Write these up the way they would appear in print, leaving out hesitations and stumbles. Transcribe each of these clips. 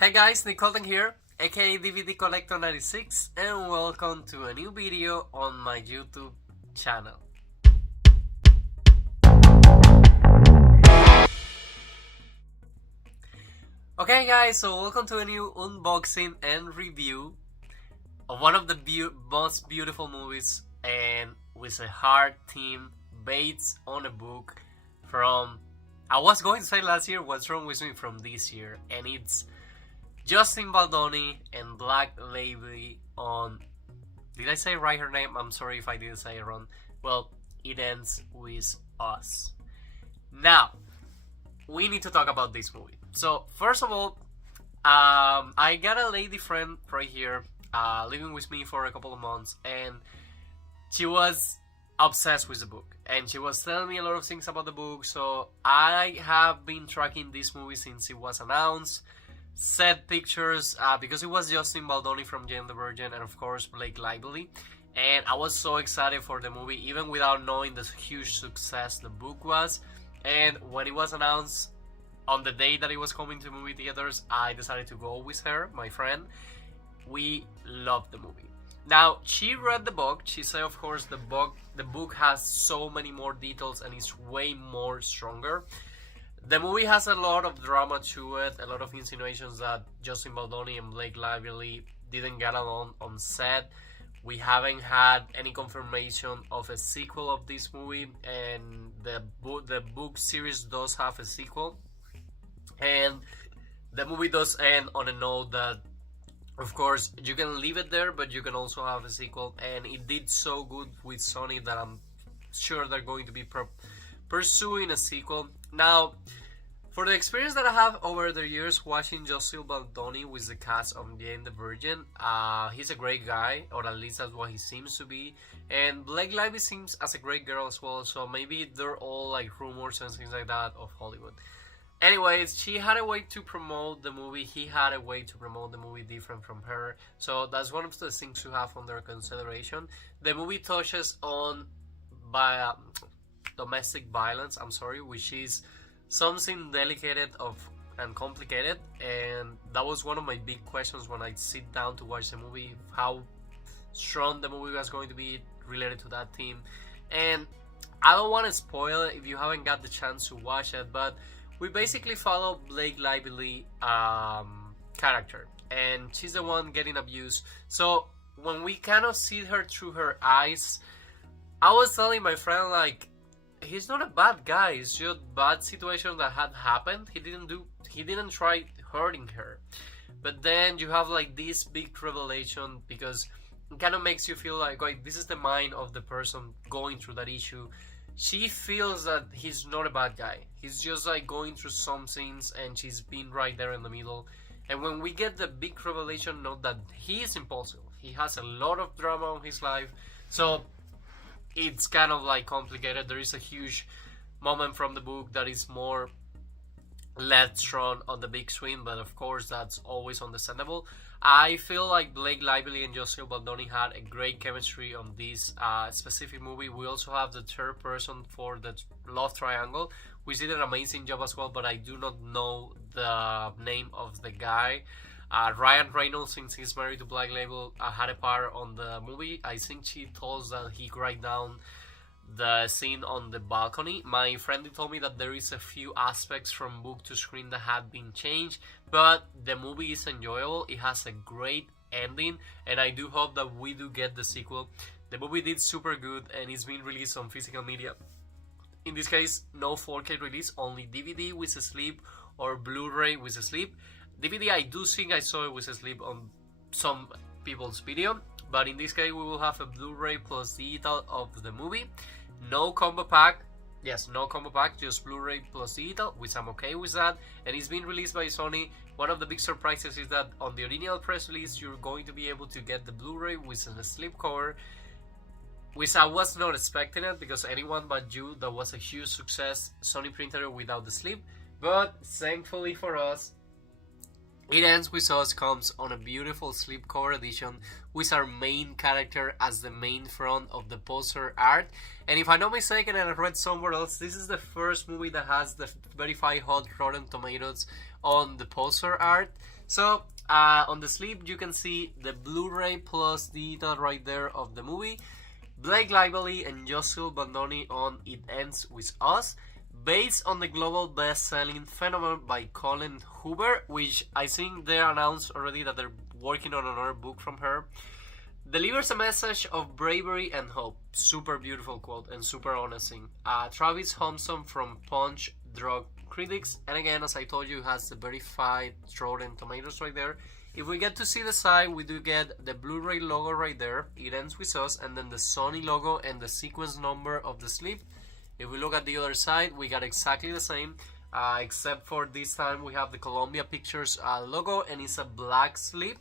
Hey guys, Colleen here, aka DVD Collector 96, and welcome to a new video on my YouTube channel. Okay guys, so welcome to a new unboxing and review of one of the most beautiful movies, and with a hard theme based on a book from, I was going to say last year, What's Wrong With Me, from this year, and it's Justin Baldoni and Black Lady on... Did I say right her name? I'm sorry if I didn't say it wrong. Well, It Ends With Us. Now, we need to talk about this movie. So, first of all, I got a lady friend right here living with me for a couple of months, and she was obsessed with the book, and she was telling me a lot of things about the book. So I have been tracking this movie since it was announced, set pictures, because it was Justin Baldoni from Jane the Virgin, and of course Blake Lively, and I was so excited for the movie even without knowing the huge success the book was. And when it was announced on the day that it was coming to movie theaters, I decided to go with her, my friend. We loved the movie. Now, she read the book. She said, of course, the book has so many more details and is way more stronger. The movie has a lot of drama to it, a lot of insinuations that Justin Baldoni and Blake Lively didn't get along on set. We haven't had any confirmation of a sequel of this movie, and the book series does have a sequel. And the movie does end on a note that, of course, you can leave it there, but you can also have a sequel. And it did so good with Sony that I'm sure they're going to be pursuing a sequel. Now, for the experience that I have over the years watching Justin Baldoni with the cast of Jane the Virgin, he's a great guy, or at least that's what he seems to be. And Blake Lively seems as a great girl as well, so maybe they're all like rumors and things like that of Hollywood. Anyways, she had a way to promote the movie, he had a way to promote the movie different from her, so that's one of the things to have under consideration. The movie touches on domestic violence, which is something delicate and complicated, and that was one of my big questions when I sit down to watch the movie, how strong the movie was going to be related to that theme. And I don't want to spoil it if you haven't got the chance to watch it, but we basically follow Blake Lively character, and she's the one getting abused. So when we kind of see her through her eyes, I was telling my friend, like, he's not a bad guy, it's just bad situation that had happened. He didn't try hurting her. But then you have like this big revelation, because it kind of makes you feel like, wait, this is the mind of the person going through that issue. She feels that he's not a bad guy. He's just like going through some things, and she's been right there in the middle. And when we get the big revelation, note that he is impulsive. He has a lot of drama in his life. So it's kind of like complicated. There is a huge moment from the book that is more less strong on the big screen, but of course that's always understandable. I feel like Blake Lively and Justin Baldoni had a great chemistry on this specific movie. We also have the third person for the love triangle, which did an amazing job as well, but I do not know the name of the guy. Ryan Reynolds, since he's married to Black Label, had a part on the movie. I think she told us that he write down the scene on the balcony. My friend told me that there is a few aspects from book to screen that have been changed, but the movie is enjoyable. It has a great ending, and I do hope that we do get the sequel. The movie did super good, and it's been released on physical media. In this case, no 4K release, only DVD with a sleeve or Blu Ray with a sleeve. DVD, I do think I saw it with a sleeve on some people's video, but in this case we will have a Blu Ray plus digital of the movie. No combo pack. Yes, no combo pack, just Blu Ray plus digital, which I'm okay with that. And it's been released by Sony. One of the big surprises is that on the original press release you're going to be able to get the Blu Ray with a slip cover, which I was not expecting it, because anyone but you, that was a huge success. Sony printed it without the slip, but thankfully for us, It Ends With Us comes on a beautiful slipcover edition with our main character as the main front of the poster art. And if I'm not mistaken, and I read somewhere else, this is the first movie that has the verified hot Rotten Tomatoes on the poster art. So on the sleeve you can see the Blu-ray plus digital right there of the movie. Blake Lively and Justin Baldoni on It Ends With Us, based on the global best-selling phenomenon by Colleen Hoover, which I think they announced already that they're working on another book from her. Delivers a message of bravery and hope. Super beautiful quote and super honest thing. Travis Thompson from Punch Drug Critics, and again, as I told you, has the verified Rotten Tomatoes right there. If we get to see the side, we do get the Blu-ray logo right there. It Ends With Us, and then the Sony logo and the sequence number of the sleeve. If we look at the other side, we got exactly the same, except for this time we have the Columbia Pictures logo, and it's a black sleeve.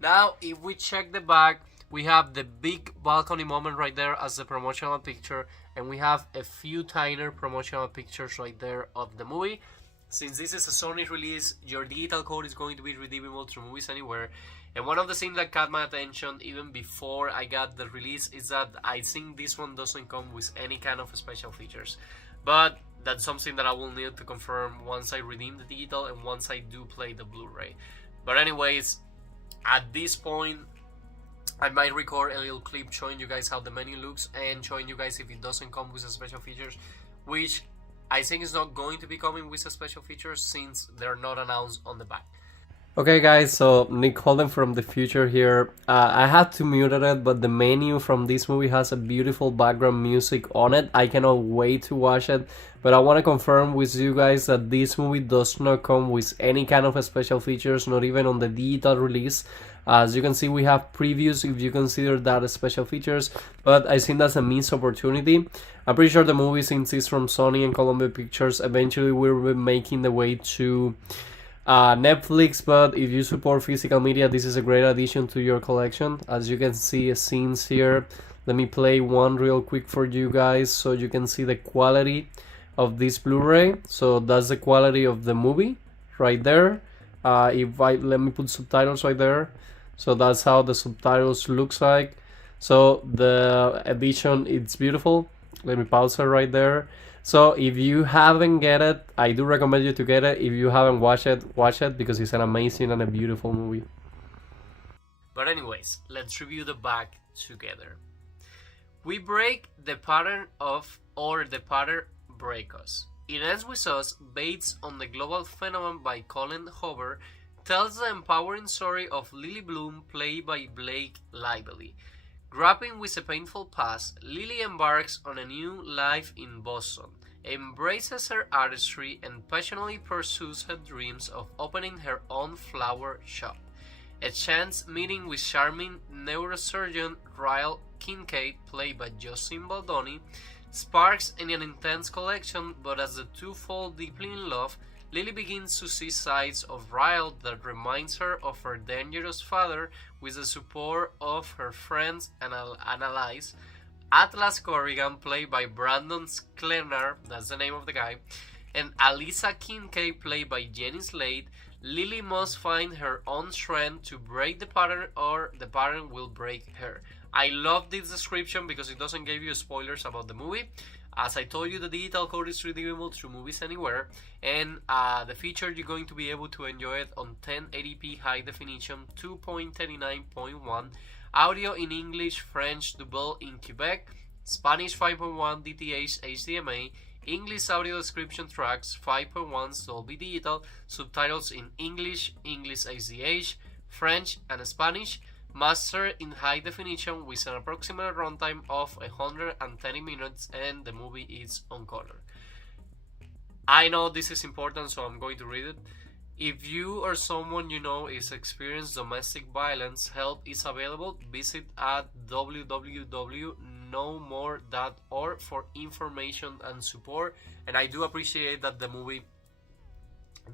Now, if we check the back, we have the big balcony moment right there as the promotional picture, and we have a few tinier promotional pictures right there of the movie. Since this is a Sony release, your digital code is going to be redeemable through Movies Anywhere. And one of the things that caught my attention even before I got the release is that I think this one doesn't come with any kind of special features. But that's something that I will need to confirm once I redeem the digital and once I do play the Blu-ray. But anyways, at this point, I might record a little clip showing you guys how the menu looks and showing you guys if it doesn't come with the special features, which I think is not going to be coming with the special features since they're not announced on the back. Okay guys, so Nick Holden from the future here. I had to mute it, but the menu from this movie has a beautiful background music on it. I cannot wait to watch it, but I want to confirm with you guys that this movie does not come with any kind of special features, not even on the digital release. As you can see, we have previews if you consider that as special features, but I think that's a missed opportunity. I'm pretty sure the movie, since it's from Sony and Columbia Pictures, eventually will be making the way to Netflix, but if you support physical media, this is a great addition to your collection. As you can see scenes here, let me play one real quick for you guys so you can see the quality of this Blu-ray. So that's the quality of the movie right there. Let me put subtitles right there. So that's how the subtitles looks like. So the edition, it's beautiful. Let me pause it right there. So if you haven't get it, I do recommend you to get it. If you haven't watched it, watch it because it's an amazing and a beautiful movie. But anyways, let's review the back together. We break the pattern the pattern break us. It Ends With Us, based on the global phenomenon by Colleen Hoover, tells the empowering story of Lily Bloom, played by Blake Lively. Grappling with a painful past, Lily embarks on a new life in Boston, embraces her artistry, and passionately pursues her dreams of opening her own flower shop. A chance meeting with charming neurosurgeon Ryle Kincaid, played by Justin Baldoni, sparks in an intense collection, but as the two fall deeply in love, Lily begins to see sides of Ryle that reminds her of her dangerous father, with the support of her friends and allies. Atlas Corrigan, played by Brandon Sklenar, that's the name of the guy, and Alisa Kincaid, played by Jenny Slate, Lily must find her own strength to break the pattern, or the pattern will break her. I love this description because it doesn't give you spoilers about the movie. As I told you, the digital code is redeemable through Movies Anywhere, and the feature, you're going to be able to enjoy it on 1080p high definition, 2.39.1, audio in English, French, double in Quebec, Spanish 5.1 DTH HDMI, English audio description tracks 5.1 Dolby Digital, subtitles in English, English HDH, French, and Spanish, mastered in high definition with an approximate runtime of 110 minutes, and the movie is on color. I know this is important, so I'm going to read it. If you or someone you know is experiencing domestic violence, help is available. Visit at www.knowmore.org for information and support. And I do appreciate that the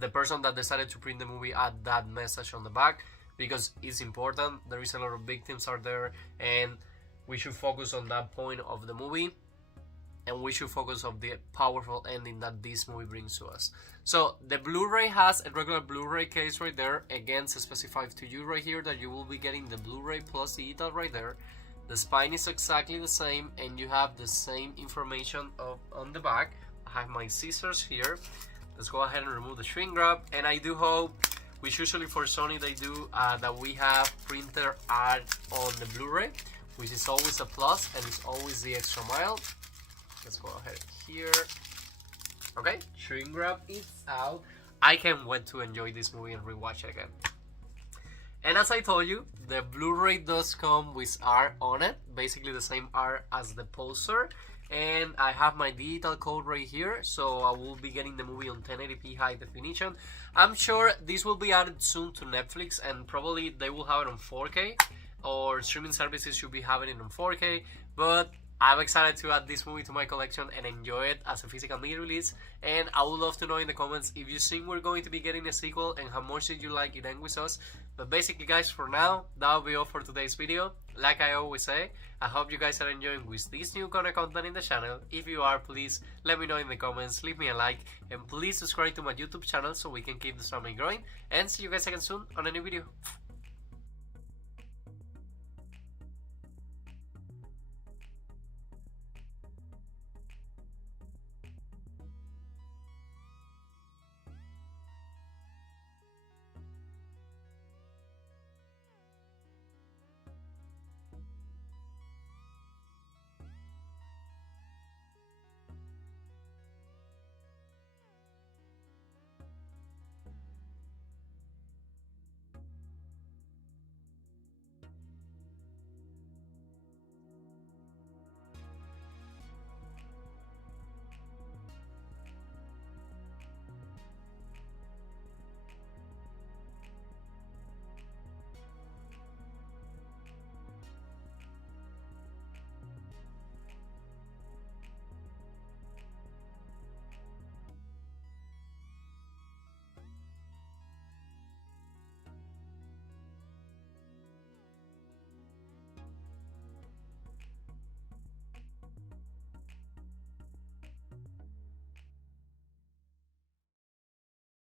person that decided to print the movie add that message on the back, because it's important. There is a lot of victims out there, and we should focus on that point of the movie, and we should focus on the powerful ending that this movie brings to us. So the Blu-ray has a regular Blu-ray case right there. Again, it's specified to you right here that you will be getting the Blu-ray plus digital right there. The spine is exactly the same, and you have the same information on the back. I have my scissors here. Let's go ahead and remove the shrink wrap, and I do hope which usually for Sony they do that we have printer art on the Blu Ray, which is always a plus and it's always the extra mile. Let's go ahead here. Okay, shrink wrap is out. I can't wait to enjoy this movie and rewatch it again. And as I told you, the Blu-ray does come with art on it, basically the same art as the poster. And I have my digital code right here, so I will be getting the movie on 1080p high definition. I'm sure this will be added soon to Netflix, and probably they will have it on 4K, or streaming services should be having it on 4K, but I'm excited to add this movie to my collection and enjoy it as a physical media release. And I would love to know in the comments if you think we're going to be getting a sequel and how much did you like It End With Us. But basically guys, for now, that will be all for today's video. Like I always say, I hope you guys are enjoying with this new kind of content in the channel. If you are, please let me know in the comments, leave me a like, and please subscribe to my YouTube channel so we can keep this family growing. And see you guys again soon on a new video.